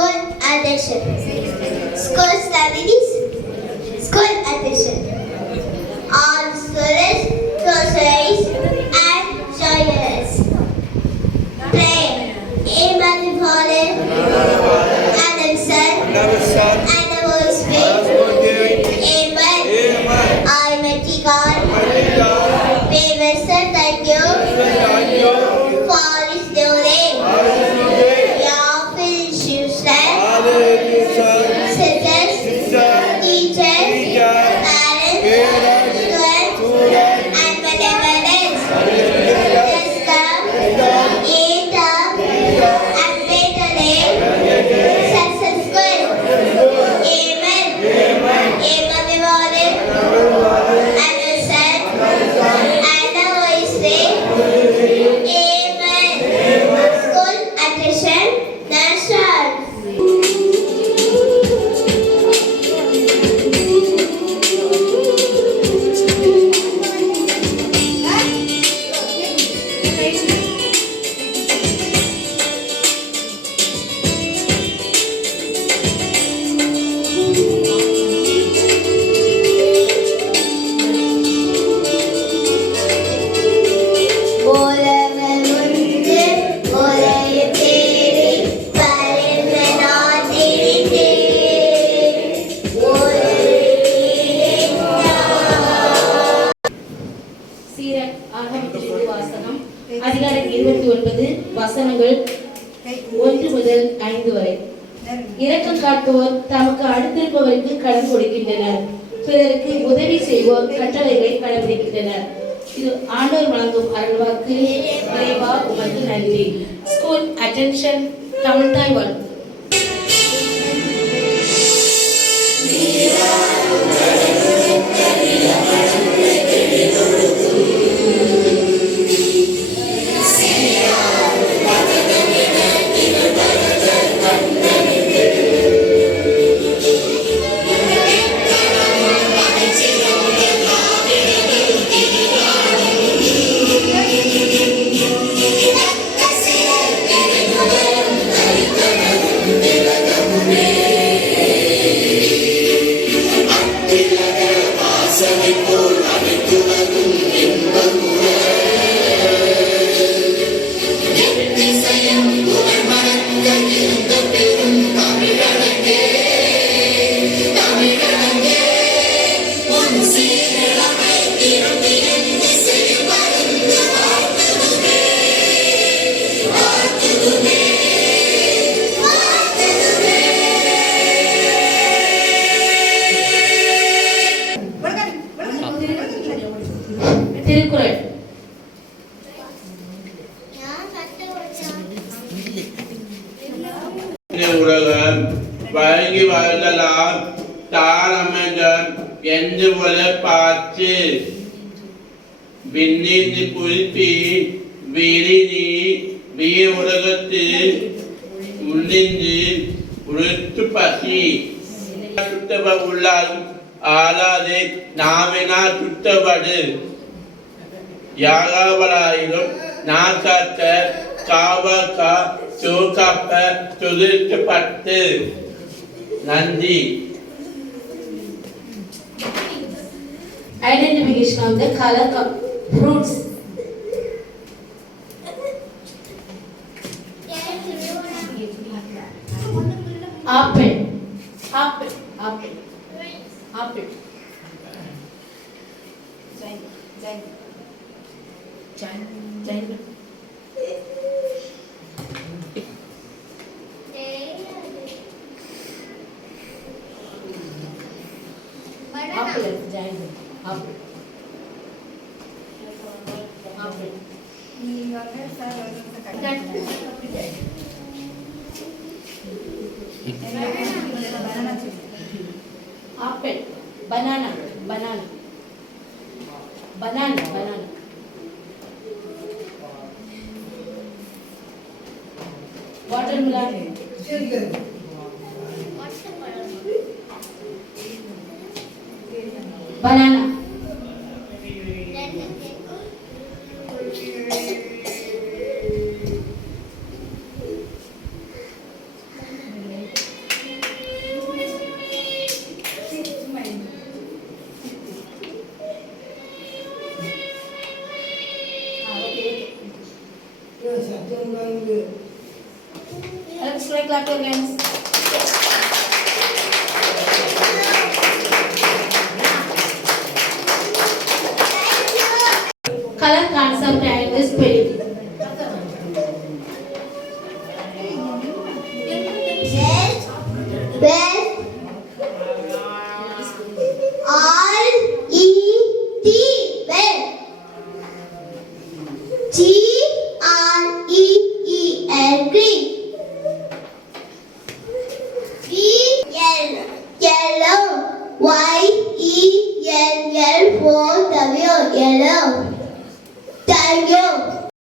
School attention. School studies. School attention. All students, close your eyes and join us. Pray. Amen the Father, and the Son, and the Holy Spirit. Amen. Almighty God, we will say thank you for this new day. Your fellowship, sisters, teachers, parents, students, and whatever else. Just come, eat up, and make a day successful. Amen. Amen. The Father, and the Son, and the Holy Spirit. Amen. School attention, national. வாசகம் அதிகாரம் 29 வசனங்கள் 1 முதல் 5 வரை. இரக்கம் காட்டுவோர் தமக்கு அடுத்திருப்பவருக்கு கடன் கொடுக்கின்றனர், பிறருக்கு உதவி செய்வோர் கட்டளைகளை கடைபிடிக்கின்றனர். இது ஆண்டவர் வழங்கும் அருள்வாக்கு. இறைவா உமக்கு நன்றி. ஸ்கூல் அட்டென்ஷன் தமிழ் தாய் வாழ்த்து. திருக்குறள். உலகம் வழங்கி வாழ்தலாம் தாரமகம் என்று போல பார்த்து விண்ணின்று குறிப்பி விரினி வீர் உலகத்து உள்ளின்று உழைத்து பசி சுத்தவ உள்ளாலும் ஆளாதே நாமெனா சுத்தப்படு யாகாவலாயிரம் நாக்காத்த காவக்கா சோகாப்ப தொழிற்கு பத்து. நன்றி. Identification of the color of fruits. Apple. Apple. Apple. Apple. Giant. Apple is giant. Apple. Apple. Apple. Banana. Watermelon. Banana. students. Color concept and the spelling. Best. R-E-T. Best. G-R-E-E-L. Green. Yellow. Y